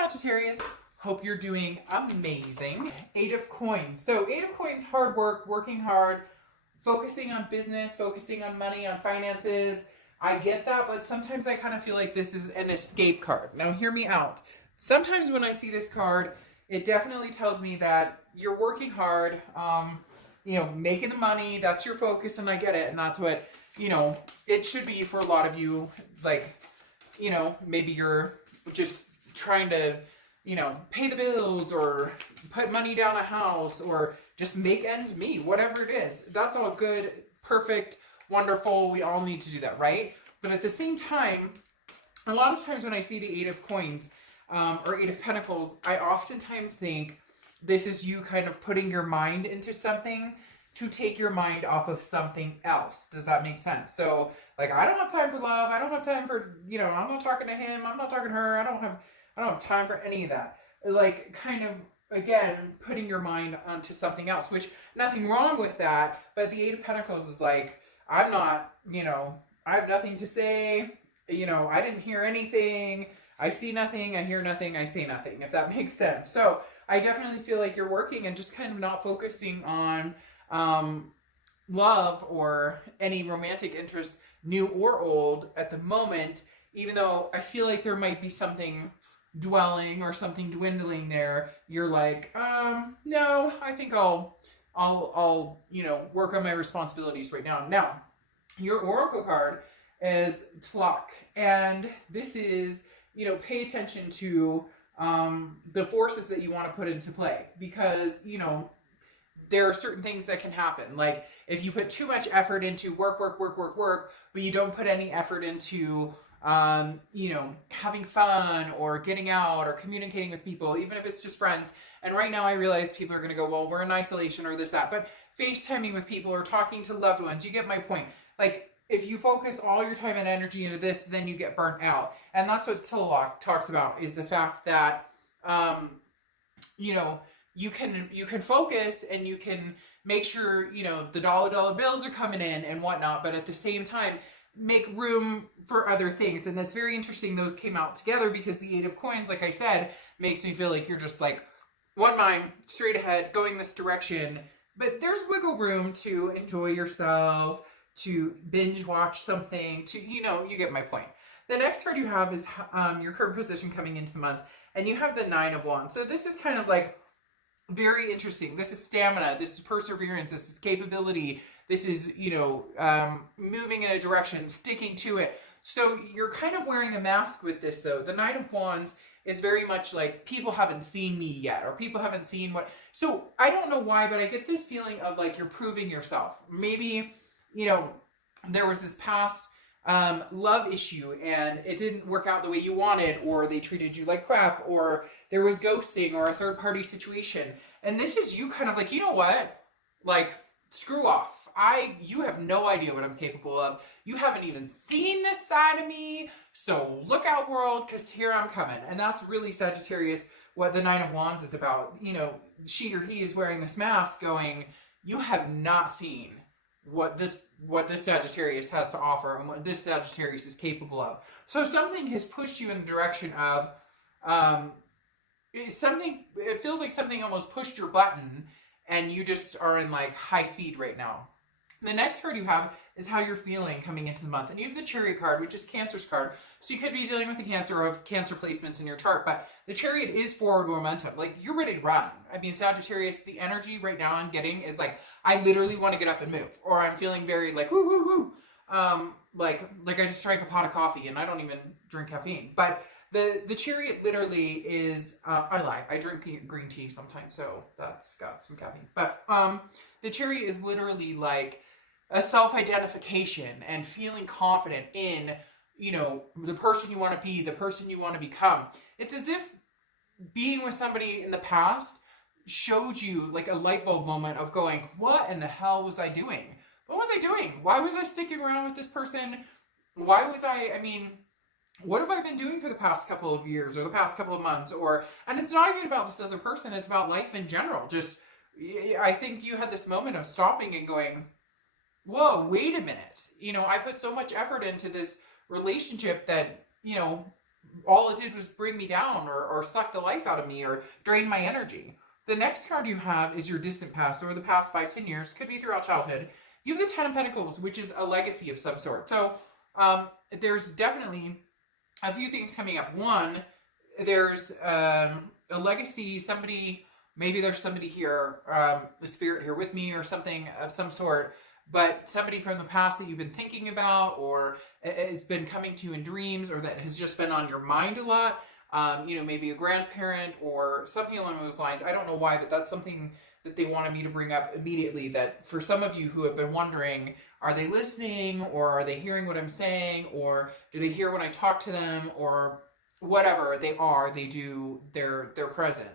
Sagittarius. Hope you're doing amazing. Eight of Coins. So Eight of Coins, hard work, working hard, focusing on business, focusing on money, on finances. I get that, but sometimes I kind of feel like this is an escape card. Now hear me out. Sometimes when I see this card, it definitely tells me that you're working hard, making the money, that's your focus, and I get it, and that's what, it should be for a lot of you. Like, maybe you're just trying to, pay the bills or put money down a house or just make ends meet, whatever it is. That's all good, perfect, wonderful. We all need to do that, right? But at the same time, a lot of times when I see the Eight of Coins or Eight of Pentacles, I oftentimes think this is you kind of putting your mind into something to take your mind off of something else. Does that make sense? So, like, I don't have time for love. I don't have time for, I'm not talking to him. I'm not talking to her. I don't have time for any of that. Like, kind of, again, putting your mind onto something else, which nothing wrong with that. But the Eight of Pentacles is like, I'm not, I have nothing to say. I didn't hear anything. I see nothing. I hear nothing. I say nothing, if that makes sense. So I definitely feel like you're working and just kind of not focusing on love or any romantic interest, new or old, at the moment, even though I feel like there might be something dwelling or something dwindling there. You're like, no, I think I'll work on my responsibilities right now. Now, your Oracle card is Tlak, and this is, pay attention to the forces that you want to put into play, because, there are certain things that can happen. Like, if you put too much effort into work, but you don't put any effort into, having fun or getting out or communicating with people, even if it's just friends. And right now I realize people are going to go, well, we're in isolation or this, that, but FaceTiming with people or talking to loved ones, you get my point. Like, if you focus all your time and energy into this, then you get burnt out. And that's what Tilak talks about, is the fact that, you can focus and you can make sure, the dollar bills are coming in and whatnot, but at the same time, make room for other things. And that's very interesting. Those came out together because the Eight of Coins, like I said, makes me feel like you're just like one mind, straight ahead, going this direction. But there's wiggle room to enjoy yourself, to binge watch something, to, you get my point. The next card you have is your current position coming into the month, and you have the Nine of Wands. So this is kind of like very interesting. This is stamina. This is perseverance. This is capability. This is, moving in a direction, sticking to it. So you're kind of wearing a mask with this, though. The Nine of Wands is very much like, people haven't seen me yet, or people haven't seen what. So I don't know why, but I get this feeling of like you're proving yourself. Maybe, there was this past love issue and it didn't work out the way you wanted, or they treated you like crap, or there was ghosting or a third party situation. And this is you kind of like, you know what? Like, screw off. You have no idea what I'm capable of. You haven't even seen this side of me. So look out, world, because here I'm coming. And that's really Sagittarius, what the Nine of Wands is about. She or he is wearing this mask going, you have not seen what this Sagittarius has to offer and what this Sagittarius is capable of. So something has pushed you in the direction of, it feels like something almost pushed your button and you just are in like high speed right now. The next card you have is how you're feeling coming into the month. And you have the Chariot card, which is Cancer's card. So you could be dealing with the Cancer of Cancer placements in your chart, but the Chariot is forward momentum. Like, you're ready to run. I mean, Sagittarius, the energy right now I'm getting is like, I literally want to get up and move. Or I'm feeling very like, woo, woo, woo. Like I just drank a pot of coffee and I don't even drink caffeine. But the Chariot literally is, I lie, I drink green tea sometimes, so that's got some caffeine. But the Chariot is literally like a self-identification and feeling confident in, the person you want to be, the person you want to become. It's as if being with somebody in the past showed you like a light bulb moment of going, what in the hell was I doing? What was I doing? Why was I sticking around with this person? Why was what have I been doing for the past couple of years or the past couple of months? And it's not even about this other person, it's about life in general. Just, I think you had this moment of stopping and going, whoa, wait a minute. I put so much effort into this relationship that, all it did was bring me down, or suck the life out of me, or drain my energy. The next card you have is your distant past, or the past 5-10 years, could be throughout childhood. You have the Ten of Pentacles, which is a legacy of some sort. So there's definitely a few things coming up. One, there's a legacy, somebody, maybe there's somebody here, the spirit here with me or something of some sort, but somebody from the past that you've been thinking about, or has been coming to you in dreams, or that has just been on your mind a lot. Maybe a grandparent or something along those lines. I don't know why, but that's something that they wanted me to bring up immediately, that for some of you who have been wondering, are they listening, or are they hearing what I'm saying, or do they hear when I talk to them, or whatever they do, they're present.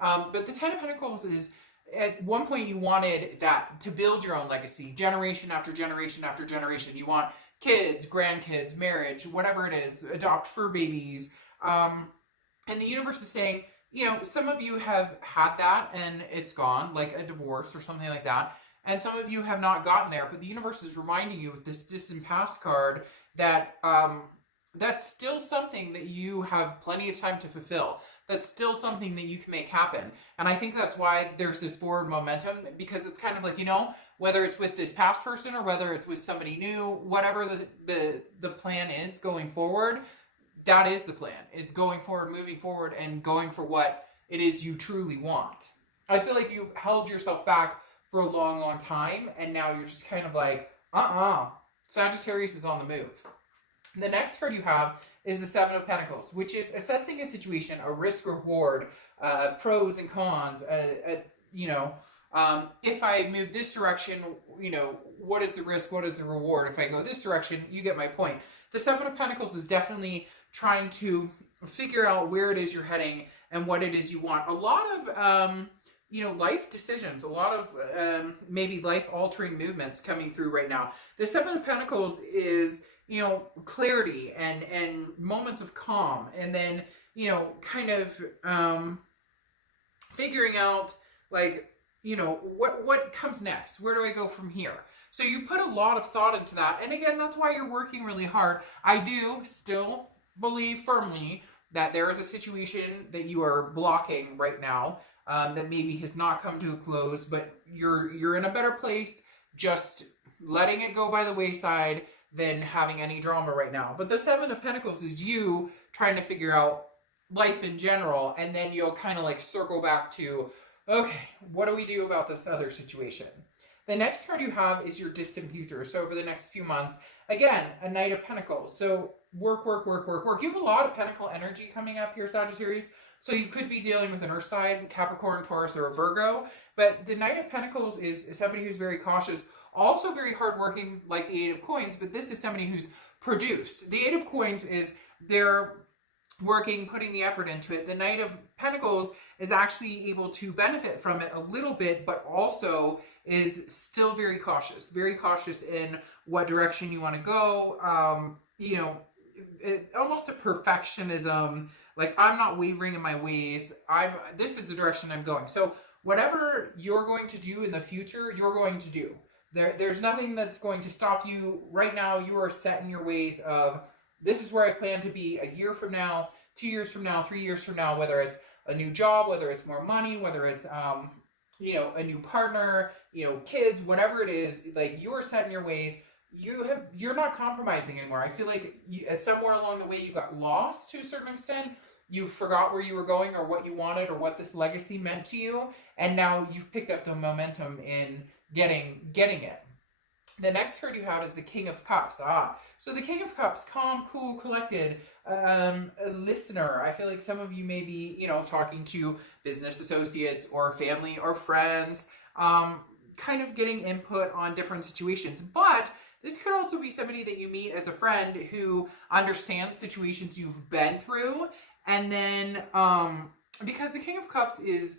But the Ten of Pentacles is, at one point you wanted that to build your own legacy, generation after generation after generation. You want kids, grandkids, marriage, whatever it is, adopt fur babies. And the universe is saying, some of you have had that and it's gone, like a divorce or something like that. And some of you have not gotten there, but the universe is reminding you with this distant past card that that's still something that you have plenty of time to fulfill. That's still something that you can make happen. And I think that's why there's this forward momentum, because it's kind of like, whether it's with this past person or whether it's with somebody new, whatever the plan is going forward, that is the plan, is going forward, moving forward, and going for what it is you truly want. I feel like you've held yourself back for a long, long time, and now you're just kind of like, Sagittarius is on the move. The next card you have is the Seven of Pentacles, which is assessing a situation, a risk reward, pros and cons. If I move this direction, what is the risk? What is the reward? If I go this direction, you get my point. The Seven of Pentacles is definitely trying to figure out where it is you're heading and what it is you want. A lot of, life decisions, a lot of maybe life-altering movements coming through right now. The Seven of Pentacles is, clarity and moments of calm, and then, kind of figuring out, like, what comes next? Where do I go from here? So you put a lot of thought into that. And again, that's why you're working really hard. I do still believe firmly that there is a situation that you are blocking right now, that maybe has not come to a close, but you're in a better place just letting it go by the wayside than having any drama right now. But the Seven of Pentacles is you trying to figure out life in general, and then you'll kind of like circle back to, okay, what do we do about this other situation? The next card you have is your distant future. So over the next few months, again, a Knight of Pentacles. So work. You have a lot of Pentacle energy coming up here, Sagittarius. So you could be dealing with an Earth sign, Capricorn, Taurus, or a Virgo. But the Knight of Pentacles is somebody who's very cautious, also very hardworking, like the Eight of Coins. But this is somebody who's produced. The Eight of Coins is they're working, putting the effort into it. The Knight of Pentacles is actually able to benefit from it a little bit, but also is still very cautious in what direction you want to go. Almost a perfectionism. Like, I'm not wavering in my ways. This is the direction I'm going. So whatever you're going to do in the future, you're going to do. There's nothing that's going to stop you. Right now, you are set in your ways of, this is where I plan to be a year from now, 2 years from now, 3 years from now, whether it's a new job, whether it's more money, whether it's, a new partner, kids, whatever it is, like, you are set in your ways. You're not compromising anymore. I feel like somewhere along the way you got lost to a certain extent. You forgot where you were going or what you wanted or what this legacy meant to you. And now you've picked up the momentum in getting it. The next card you have is the King of Cups. So the King of Cups, calm, cool, collected, a listener. I feel like some of you may be, talking to business associates or family or friends, kind of getting input on different situations. But this could also be somebody that you meet as a friend who understands situations you've been through. And then, because the King of Cups is,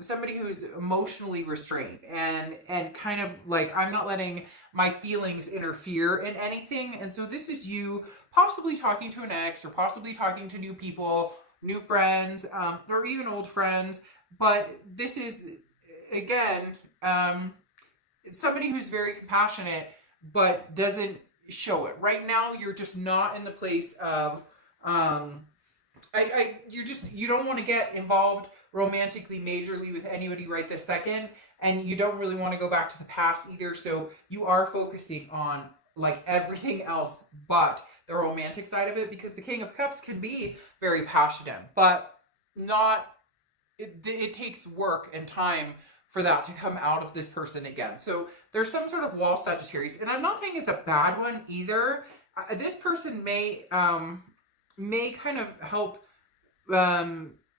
somebody who's emotionally restrained and kind of like, I'm not letting my feelings interfere in anything. And so this is you possibly talking to an ex or possibly talking to new people, new friends, or even old friends. But this is, again, somebody who's very compassionate, but doesn't show it. Right now, you're just not in the place of You don't want to get involved romantically majorly with anybody right this second, and you don't really want to go back to the past either. So you are focusing on like everything else but the romantic side of it, because the King of Cups can be very passionate, but not. It takes work and time for that to come out of this person again. So there's some sort of wall Sagittarius, and I'm not saying it's a bad one either. This person may kind of help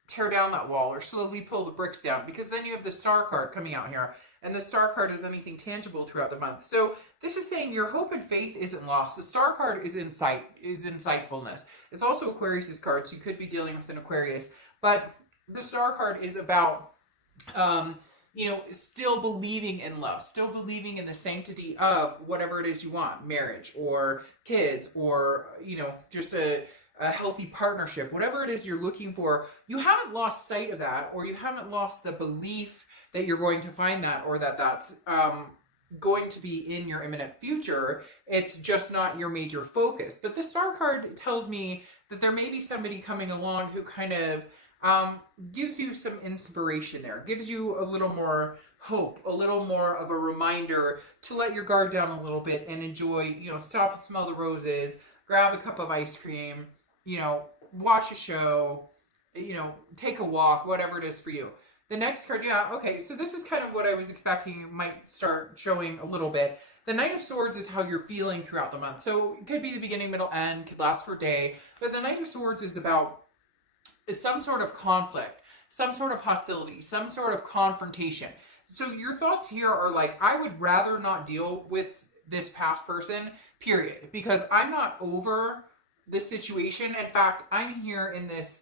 tear down that wall or slowly pull the bricks down, because then you have the Star card coming out here, and the Star card is anything tangible throughout the month. So this is saying your hope and faith isn't lost. The Star card is insightfulness. It's also Aquarius's card, so you could be dealing with an Aquarius, but the Star card is about still believing in love, still believing in the sanctity of whatever it is you want, marriage or kids or, just a healthy partnership, whatever it is you're looking for. You haven't lost sight of that, or you haven't lost the belief that you're going to find that, or that that's going to be in your imminent future. It's just not your major focus. But the Star card tells me that there may be somebody coming along who kind of gives you some inspiration there, gives you a little more hope, a little more of a reminder to let your guard down a little bit and enjoy, stop and smell the roses, grab a cup of ice cream, watch a show, take a walk, whatever it is for you. The next card, okay, so this is kind of what I was expecting might start showing a little bit. The Knight of Swords is how you're feeling throughout the month. So it could be the beginning, middle, end, could last for a day, but the Knight of Swords is about some sort of conflict, some sort of hostility, some sort of confrontation. So your thoughts here are like, I would rather not deal with this past person, period, because I'm not over the situation. In fact, I'm here in this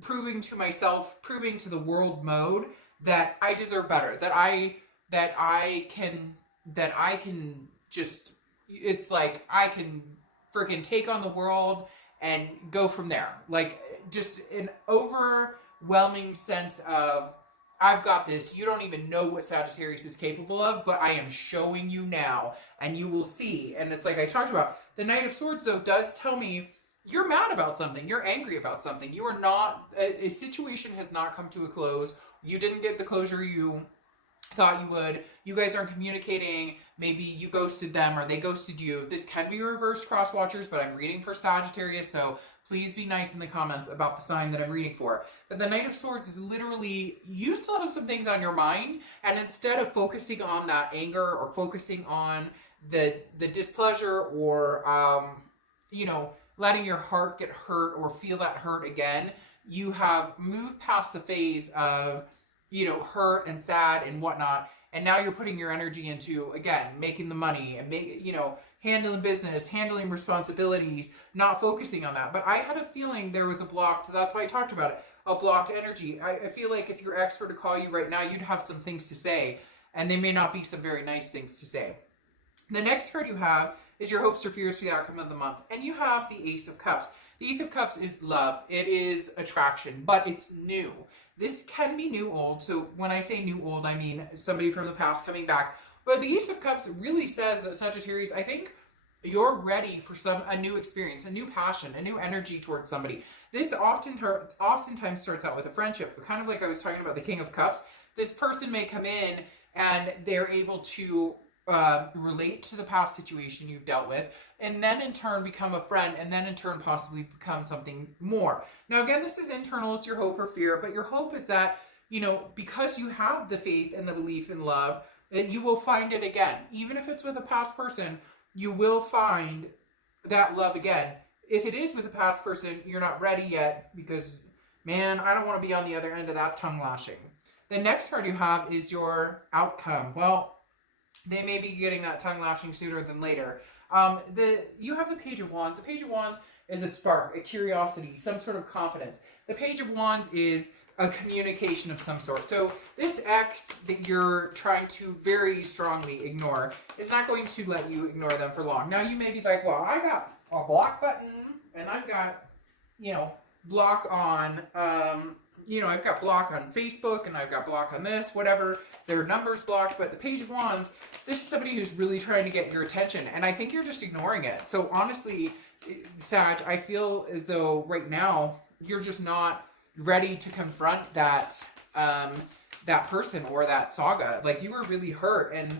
proving to myself, proving to the world mode that I deserve better, that I can just, it's like I can freaking take on the world and go from there. Like, just an overwhelming sense of, I've got this. You don't even know what Sagittarius is capable of, but I am showing you now, and you will see. And it's like I talked about. The Knight of Swords, though, does tell me you're mad about something. You're angry about something. You are not, a situation has not come to a close. You didn't get the closure you thought you would. You guys aren't communicating. Maybe you ghosted them or they ghosted you. This can be reverse cross watchers, but I'm reading for Sagittarius, so please be nice in the comments about the sign that I'm reading for. But the Knight of Swords is literally, you still have some things on your mind, and instead of focusing on that anger or focusing on the displeasure or, letting your heart get hurt or feel that hurt again, you have moved past the phase of, hurt and sad and whatnot. And now you're putting your energy into, again, making the money and handling business, handling responsibilities, not focusing on that. But I had a feeling there was a blocked, that's why I talked about it, a blocked energy. I feel like if your ex were to call you right now, you'd have some things to say, and they may not be some very nice things to say. The next card you have is your hopes or fears for the outcome of the month. And you have the Ace of Cups. The Ace of Cups is love. It is attraction, but it's new. This can be new old. So when I say new old, I mean somebody from the past coming back. But the Ace of Cups really says that, Sagittarius, I think you're ready for a new experience, a new passion, a new energy towards somebody. This oftentimes starts out with a friendship, kind of like I was talking about the King of Cups. This person may come in and they're able to relate to the past situation you've dealt with, and then in turn become a friend, and then in turn possibly become something more. Now again, this is internal, it's your hope or fear, but your hope is that, because you have the faith and the belief in love, that you will find it again. Even if it's with a past person, you will find that love again. If it is with a past person, you're not ready yet, because, man, I don't want to be on the other end of that tongue lashing. The next card you have is your outcome. Well, they may be getting that tongue lashing sooner than later. You have the Page of Wands. The Page of Wands is a spark, a curiosity, some sort of confidence. The Page of Wands is a communication of some sort. So this ex that you're trying to very strongly ignore is not going to let you ignore them for long. Now you may be like, well, I got a block button and I've got, block on, I've got block on Facebook and I've got block on this, whatever. Their number's blocked, but the Page of Wands, this is somebody who's really trying to get your attention, and I think you're just ignoring it. So honestly, Sag, I feel as though right now you're just not ready to confront that person or that saga. Like, you were really hurt, and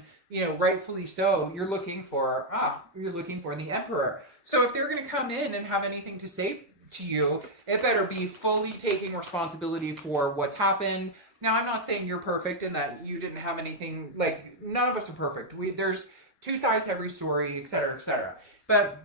rightfully so. You're looking for the Emperor. So if they're going to come in and have anything to say to you, it better be fully taking responsibility for what's happened. Now, I'm not saying you're perfect and that you didn't have anything, like, none of us are perfect. There's two sides to every story, etc., etc. But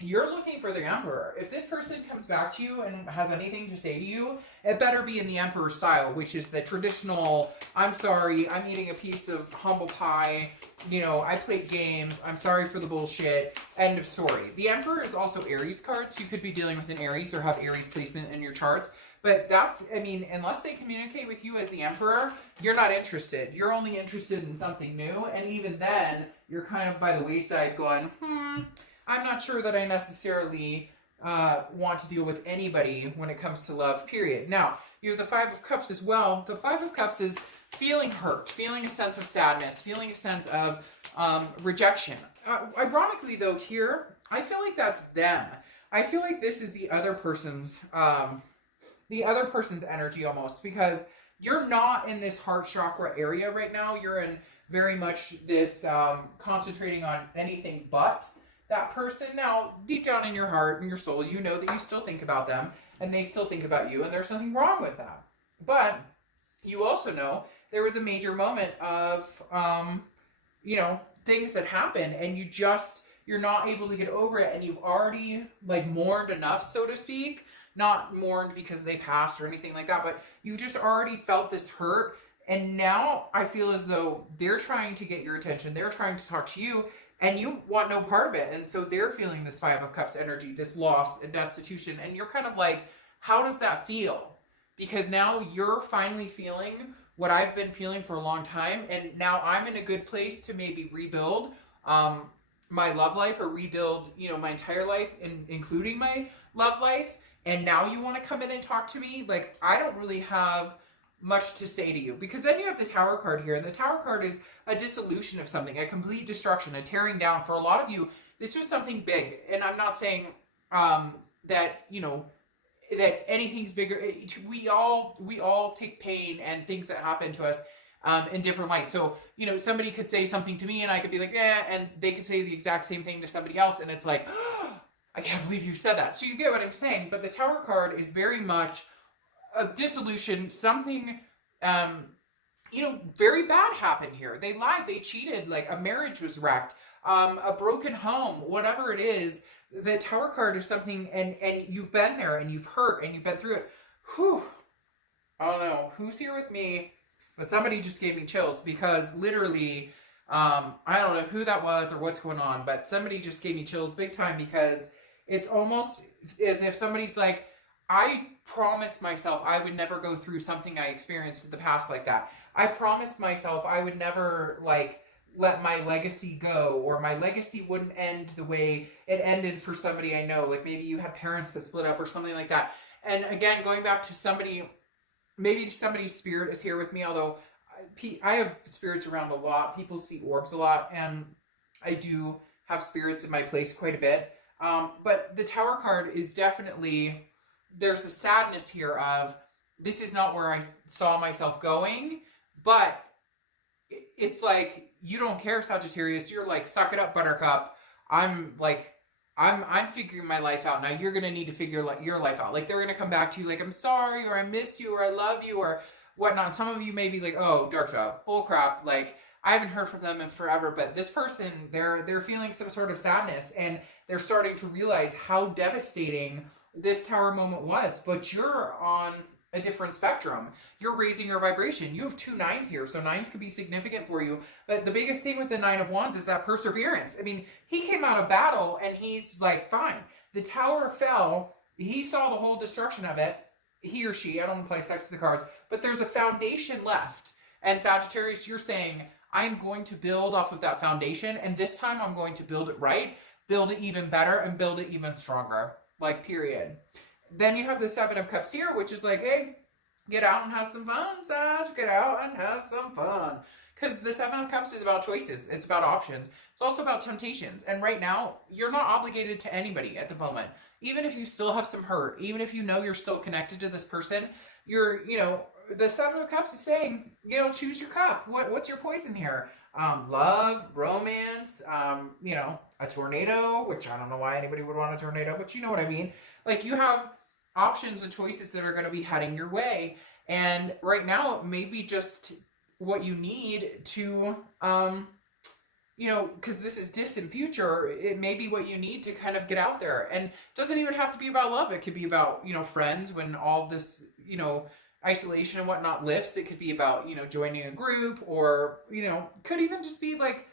you're looking for the Emperor. If this person comes back to you and has anything to say to you, it better be in the Emperor style, which is the traditional, I'm sorry, I'm eating a piece of humble pie, I played games, I'm sorry for the bullshit, end of story. The Emperor is also Aries cards. You could be dealing with an Aries or have Aries placement in your charts. But unless they communicate with you as the Emperor, you're not interested. You're only interested in something new. And even then, you're kind of by the wayside going, I'm not sure that I necessarily want to deal with anybody when it comes to love, period. Now, you have the Five of Cups as well. The Five of Cups is feeling hurt, feeling a sense of sadness, feeling a sense of rejection. Ironically, though, here, I feel like that's them. I feel like this is the other person's energy almost, because you're not in this heart chakra area right now. You're in very much this concentrating on anything but that person. Now, deep down in your heart and your soul, you know that you still think about them and they still think about you, and there's nothing wrong with that. But you also know there was a major moment of, things that happen, and you're not able to get over it, and you've already mourned enough, so to speak. Not mourned because they passed or anything like that, but you just already felt this hurt, and now I feel as though they're trying to get your attention. They're trying to talk to you, and you want no part of it. And so they're feeling this Five of Cups energy, this loss and destitution, and you're kind of like, how does that feel? Because now you're finally feeling what I've been feeling for a long time, and now I'm in a good place to maybe rebuild my love life, or rebuild, my entire life, including my love life. And now you want to come in and talk to me? Like, I don't really have much to say to you. Because then you have the Tower card here. And the Tower card is a dissolution of something, a complete destruction, a tearing down. For a lot of you, this was something big. And I'm not saying that, that anything's bigger. We all take pain and things that happen to us in different light. So, somebody could say something to me and I could be like, and they could say the exact same thing to somebody else. And it's like, I can't believe you said that. So you get what I'm saying. But the Tower card is very much a dissolution. Something, very bad happened here. They lied. They cheated. Like, a marriage was wrecked. A broken home. Whatever it is. The Tower card is something, and you've been there, and you've hurt, and you've been through it. Whew. I don't know who's here with me, but somebody just gave me chills, because literally, I don't know who that was or what's going on, but somebody just gave me chills big time, because it's almost as if somebody's like, I promised myself I would never go through something I experienced in the past like that. I promised myself I would never, let my legacy go, or my legacy wouldn't end the way it ended for somebody I know. Like, maybe you had parents that split up or something like that. And again, going back to somebody, maybe somebody's spirit is here with me, although I have spirits around a lot. People see orbs a lot, and I do have spirits in my place quite a bit. But the Tower card is definitely, there's the sadness here of, this is not where I saw myself going, but it's like, you don't care, Sagittarius. You're like, suck it up, buttercup. I'm figuring my life out. Now you're going to need to figure your life out. Like, they're going to come back to you like, I'm sorry, or I miss you, or I love you, or whatnot. Some of you may be like, oh, dark job, bull crap. Like, I haven't heard from them in forever, but this person, they're feeling some sort of sadness, and they're starting to realize how devastating this Tower moment was. But you're on a different spectrum. You're raising your vibration. You have 2 9s here, so 9s could be significant for you. But the biggest thing with the 9 of Wands is that perseverance. I mean, he came out of battle and he's like, fine. The Tower fell. He saw the whole destruction of it. He or she, I don't play sex to the cards, but there's a foundation left. And Sagittarius, you're saying, I'm going to build off of that foundation, and this time I'm going to build it right, build it even better, and build it even stronger. Like, period. Then you have the 7 of Cups here, which is like, hey, get out and have some fun, Sag. Get out and have some fun. Because the Seven of Cups is about choices. It's about options. It's also about temptations. And right now, you're not obligated to anybody at the moment. Even if you still have some hurt, even if you know you're still connected to this person, you're, the Seven of Cups is saying, choose your cup. What's your poison here? Love, romance, a tornado, which I don't know why anybody would want a tornado, but you know what I mean. Like, you have options and choices that are going to be heading your way. And right now, it may be just what you need to, because this is distant future, it may be what you need to kind of get out there. And it doesn't even have to be about love. It could be about, friends when all this, isolation and whatnot lifts. It could be about, joining a group, or, could even just be like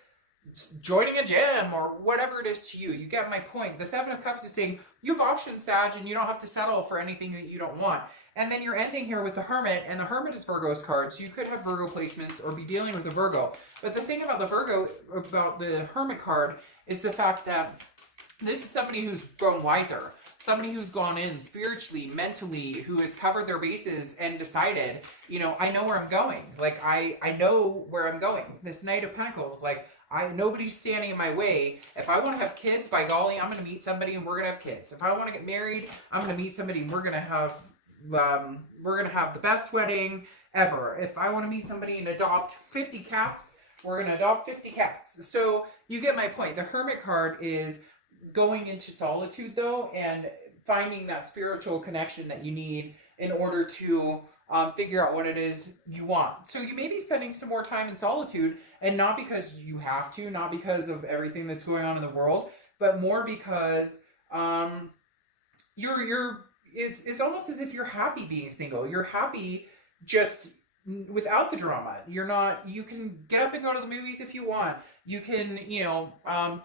joining a gym or whatever it is to you. You get my point. The Seven of Cups is saying you have options, Sag, and you don't have to settle for anything that you don't want. And then you're ending here with the Hermit, and the Hermit is Virgo's card, so you could have Virgo placements or be dealing with a Virgo. But the thing about the Hermit card, is the fact that this is somebody who's grown wiser, somebody who's gone in spiritually, mentally, who has covered their bases and decided, I know where I'm going. Like, I know where I'm going. This Knight of Pentacles, like, nobody's standing in my way. If I want to have kids, by golly, I'm going to meet somebody and we're going to have kids. If I want to get married, I'm going to meet somebody and we're going to have the best wedding ever. If I want to meet somebody and adopt 50 cats, we're going to adopt 50 cats. So you get my point. The Hermit card is going into solitude, though, and finding that spiritual connection that you need in order to figure out what it is you want. So you may be spending some more time in solitude, and not because you have to, not because of everything that's going on in the world, but more because it's almost as if you're happy being single. You're happy just without the drama. You can get up and go to the movies if you want. You can,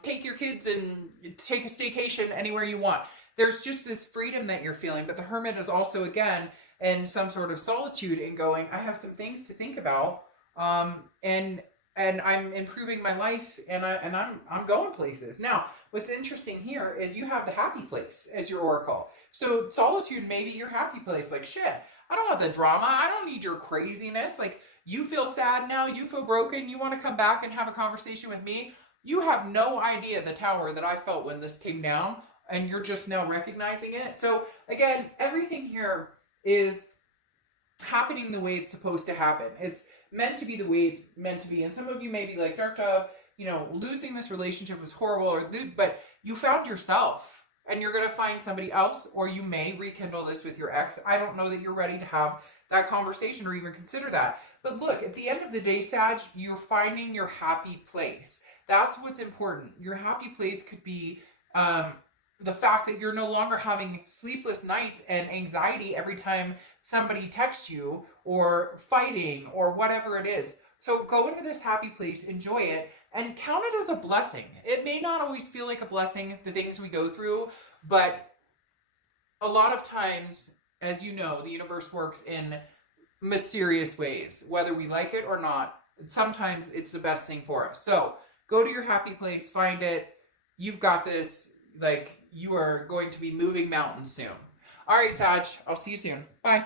take your kids and take a staycation anywhere you want. There's just this freedom that you're feeling. But the Hermit is also, again, in some sort of solitude and going, I have some things to think about. And I'm improving my life, and I'm going places. Now, what's interesting here is you have the happy place as your oracle. So solitude may be your happy place. Like, shit, I don't want the drama. I don't need your craziness. Like, you feel sad now. You feel broken. You want to come back and have a conversation with me. You have no idea the tower that I felt when this came down, and you're just now recognizing it. So again, everything here is happening the way it's supposed to happen. It's meant to be the way it's meant to be. And some of you may be like, Dark Dove, losing this relationship was horrible, but you found yourself. And you're going to find somebody else, or you may rekindle this with your ex. I don't know that you're ready to have that conversation or even consider that. But look, at the end of the day, Sag, you're finding your happy place. That's what's important. Your happy place could be the fact that you're no longer having sleepless nights and anxiety every time somebody texts you, or fighting, or whatever it is. So go into this happy place, enjoy it, and count it as a blessing. It may not always feel like a blessing, the things we go through, but a lot of times, as you know, the universe works in mysterious ways. Whether we like it or not, sometimes it's the best thing for us. So go to your happy place, find it. You've got this. Like, you are going to be moving mountains soon. All right, Sag, I'll see you soon. Bye.